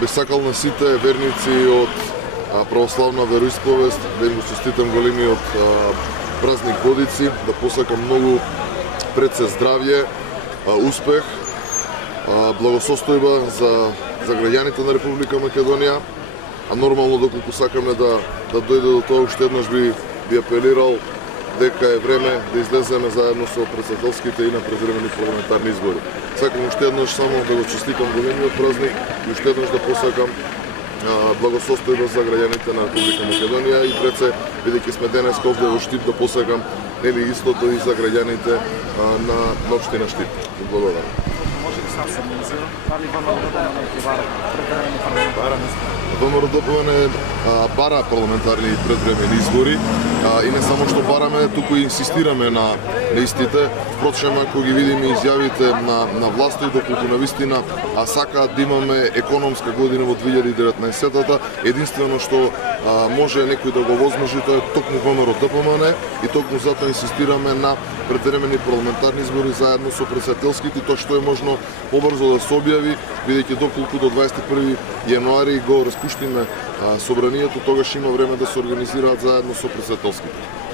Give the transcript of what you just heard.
Би сакал на сите верници од православна вероисповест да им честитам големиот празник Водици, да посакам многу пред се здравје, успех, благосостојба за граѓаните на Република Македонија, а нормално доколку сакаме да дојде до тоа, уште еднаш би апелирал дека е време да излеземе заедно со претседателските и на предвремени парламентарни избори. Сакам уште еднаш само да го честитам големиот празник и уште еднаш да посакам благосостојба за граѓаните на Република Македонија и пред се, бидејќи сме денес овде во Штип, да посакам истото и за граѓаните на општина Штип. Благодарам. Може ли сам се организира? Дали ВМРО ВМРО бара парламентарни предвремени избори и не само што бараме, туку инсистираме на истите. Впрочем, ако ги видиме изјавите на власта и доколку навистина сакаат да имаме економска година во 2019-та, единствено што може некој да го возможи, тоа е токму ВМРО-ДПМН и токму затоа инсистираме на предвремени парламентарни избори заедно со претседателските, тоа што е можно побрзо да се објави, бидејќи доколку до 21 јануари го распуштиме собранието, тогаш има време да се организираат заедно со претседателските.